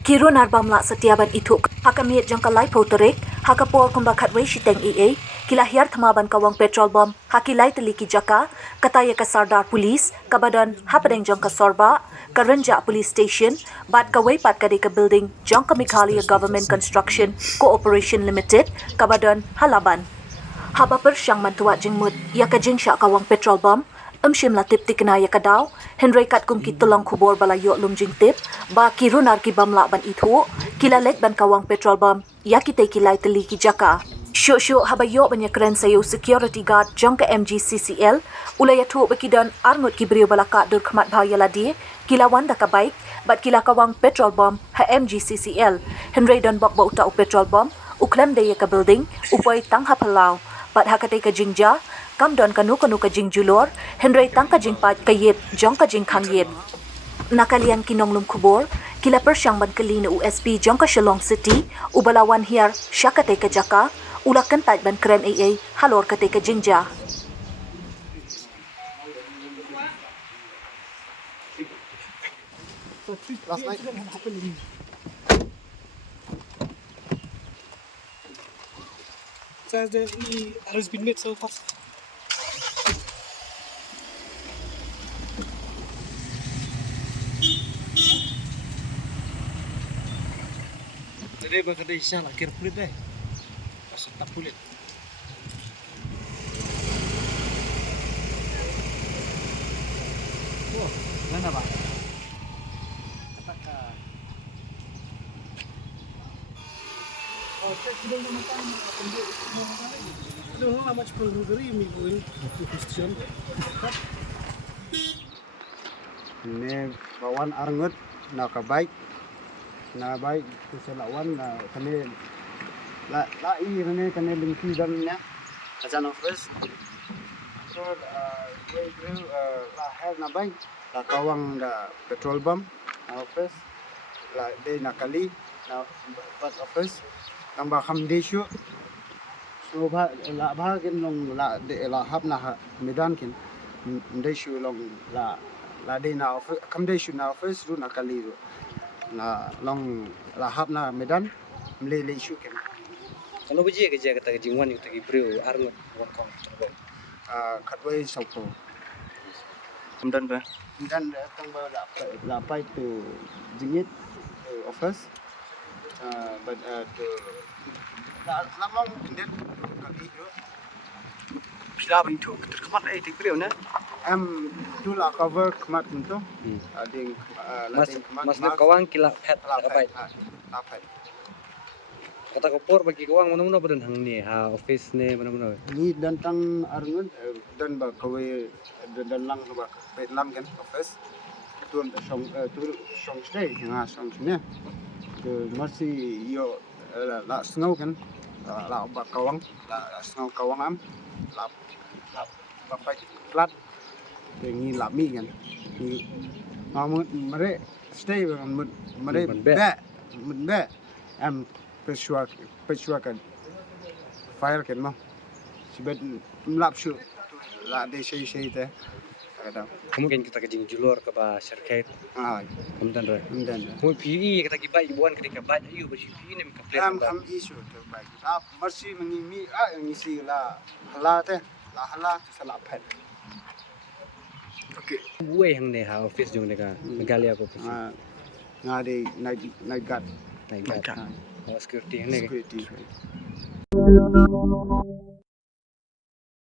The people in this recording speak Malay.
Kiro narbamla setiaban itu hakamit jangkalai poterik hakapor kumbakat we shiteng ea kilahiar thamaban kawang petrol bom hakilai teliki jaka kataya ka sardar police kabadan hapadeng jangka sorba karenja police station bat kawai pat kade ka building jangka Meghalaya government construction cooperation limited kabadan halaban haba per syang mantuat jengmut yaka jengsha kawang petrol bom Shim latip tikna ya kadaw, Henry kat kum kitulong kubor balayo lum jingtip, ba kirunar ki bamla ban itu, kilalek ban kawang petrol bom, ya kita kilai teli ki jaka. Syuk habayo banya keren sayo security guard jangka MGCCL, ulaya tu bekidan arngut ki beriu balaka dur khmat bahaya ladi, kilawan dah baik, bat kila kawang petrol bom ha MGCCL, Henry dan bak bauta u petrol bom, uklam daya ka building, upay tang hapalau, bat hakate ka jingja, kam don kanu ka jing julor Henry tangka jing pat kayet jong ka jing kangyet nakalian kinong lum kubor kila persyang ban kali na USP jong ka Shillong City ubalawan hiar syakate ka jaka ula kentat ban keren AA halor kate ka jingja Last night happened. Says the arrows been made so fast. Today bagay siya na carefully deh. Pasok tak kulit. Oh, mana ba? Kataka. Oh, check din naman tayo kundi mo ano how much for delivery mi going to question. Ini bawan arngut nak baik tu selawan kene la kene lingki dan nya ajan office so we grill la hel na baik la kawang da petrol bom office la de nakali na pas office tambah hamdeshu so la kin long la de la hab na medan kin ndeshu long la de na office hamdeshu na office ru nakali ru na long lahap na medan mele isu ken Kalau biji kerja kata jingwan itu gibril arngut wan kong terbaik. katwai saupo Kemudian bah. dan datang ba la pai tu jingit office but to lamang pindet kali ru Sila bentuk terkemat gibril na. tu la cover kemat tu ading Mas kawang kila pet terbaik. lapet Kata kopor bagi kawang mana-mana badan hang ni ha office ni mana-mana. ni dantang arngun dan ba kawe dan lang ba pet lam kan office tu song stay nga song ne ke masih yo la snow kan la ba kawang la snow kawang am la ba pai plat ni la mi kan ni ngamun mere stay mud mere be am pesua kan fire kan mo sibet mlap shu la de sei te ada Kemudian kita kejing julor ke ba syarket. Kemudian dah. dan Mu PE kita gibai buan ketika baik ayu besi PE ni ka plan. am isu tu baik masih mengimi ngisi la te la hala tu salah pet Okey. Buai hang ni ha office jong deka Meghalaya ko office. ngade night guard Naik kat. Security hang ni. security